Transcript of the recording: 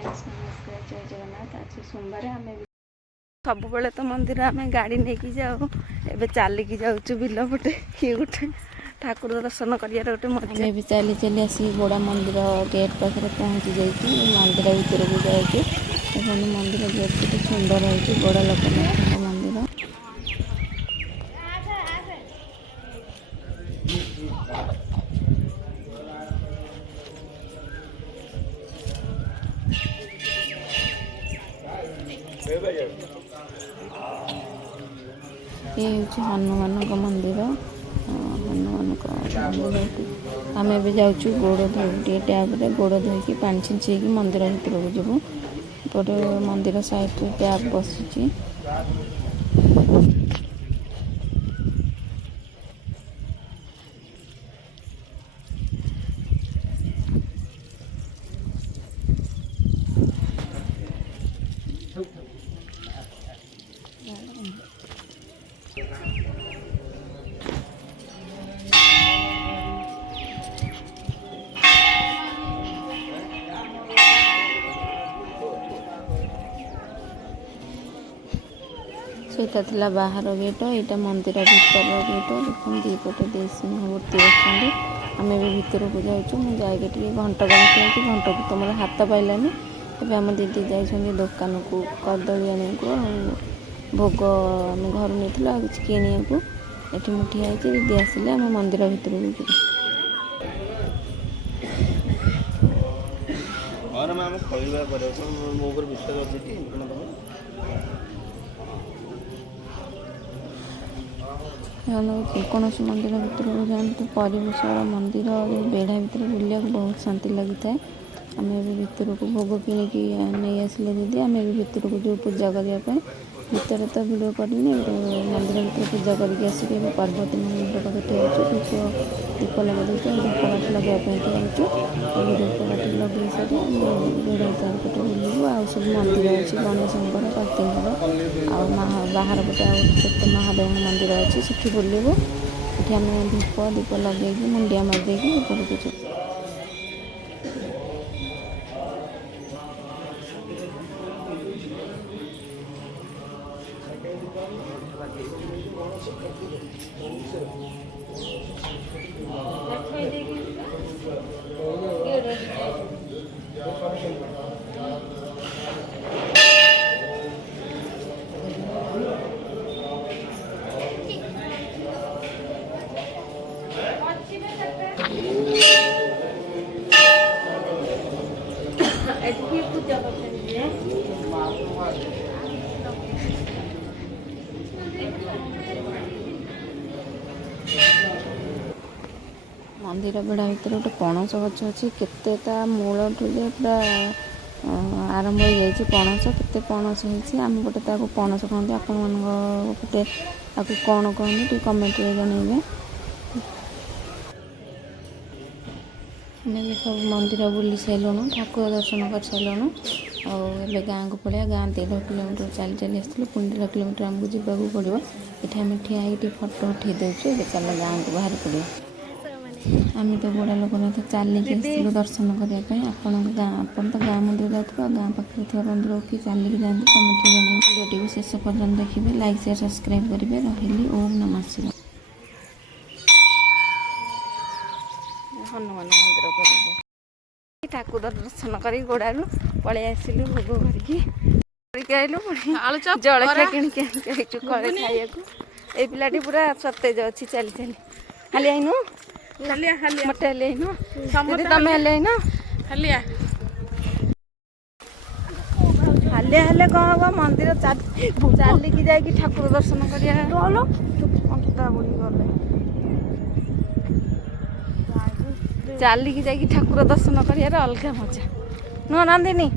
Friends नमस्कार जय जगन्नाथ। आज सोमवार आम सब तो मंदिर आम गाड़ी नहीं जाऊ ए चलिकी जाऊँ बिल पटे ये गोटे ठाकुर दर्शन कर गोटे मजा भी चली चली आसिक गोड़ा मंदिर गेट पाखे पहुँची जाइए मंदिर भितर को जाए मंदिर गेट केते सुंदर है गोड़ा लोकनाथ मंदिर। ये हूँ हनुमान मंदिर हनुमान मंदिर आम भी जाऊँ गोड़ धो टैप गोड़ धोकी पानी छिंची मंदिर भर को जीवु एपटे मंदिर साइड टैप बसुची सेटा थिला बाहर गेट यहाँ मंदिर भीतर गेट देखो दीपटे देसी मूर्ति अच्छी आम भी भीतर को जाऊँ मुझे घंटा बजाई घंटा को तुम हाथ पाइलानी तब आम दीदी जाइए दुकान को कदली आने को भोग आम घर नहीं कि किणी को ये मुठिया दीदी आसिले आम मंदिर भीतर को जी कौन मंदिर भीतर को जातु परिवेश मंदिर बेढ़ा भीतर बुलिया बहुत शांति लगी था। आम भी भीतर को भोग किणिकी नहीं आसिले दीदी आम भी भीतर को जो पूजा करने भीतर तो भिड करनी मंदिर भीतर पूजा करके आसिक पार्वती मंदिर पाखे ठिया दीप लगे दूसरे धूपकाठी लगे जाऊँ धूपकाठी लगे सारे बेढ़ा चारिपटे बुलू आ सब मंदिर अच्छी गणेशंकर कार्तिकर बाहर पटे छोट महादेव मंदिर अच्छी से बुलू ये आम धूप दीप लगे मुंडिया मारिदेकी ऊपर को मंदिर बेढ़ा भीतर गोटे पणस गछ अच्छी केते मूल पूरा आरंभ हो जाए पणस केते पणस होती आम पटे पणस कहते आपण पटे कौन कहते कमेंट जनइबे। भी सब मंदिर बुली सारूँ ठाकुर दर्शन कर सारूँ आए गाँव को पड़े गाँ 1.5 किलोमीटर चली चली आसलु पुणी 1.5 किलोमीटर आमको जावाक पड़ो ये आम ठिया फोटो उठे देचु चल गाँव को बाहर पड़े आम तो गोड़ा लोकनाथ चलिकी आसलु दर्शन करने आपन तो गाँ मंदिर जाऊँ गाँ पाखे थोड़ा मंदिर कि चलिकी जाते कमेंट जन भिडियो शेष पर्यटन देखिए लाइक शेयर सब्सक्राइब करेंगे रही ओम नमः शिवाय। हनुमान मंदिर ठाकुर दर्शन कर गोड़ू पलि आसलु भोग करके आइलु जलखिया किणिकी आईचु घरे खाइया ये पिलाटी पूरा सतेज अच्छी चली चली हाली आईनु मत हेले आईनु दीदी तुम हेले आईनु हालिया हेले कौन हम मंदिर चलिकी जाकि ठाकुर दर्शन कर बुड़ी गले चलिकी जाकि ठाकुर दर्शन कर अलग मजा नुह नंदिनी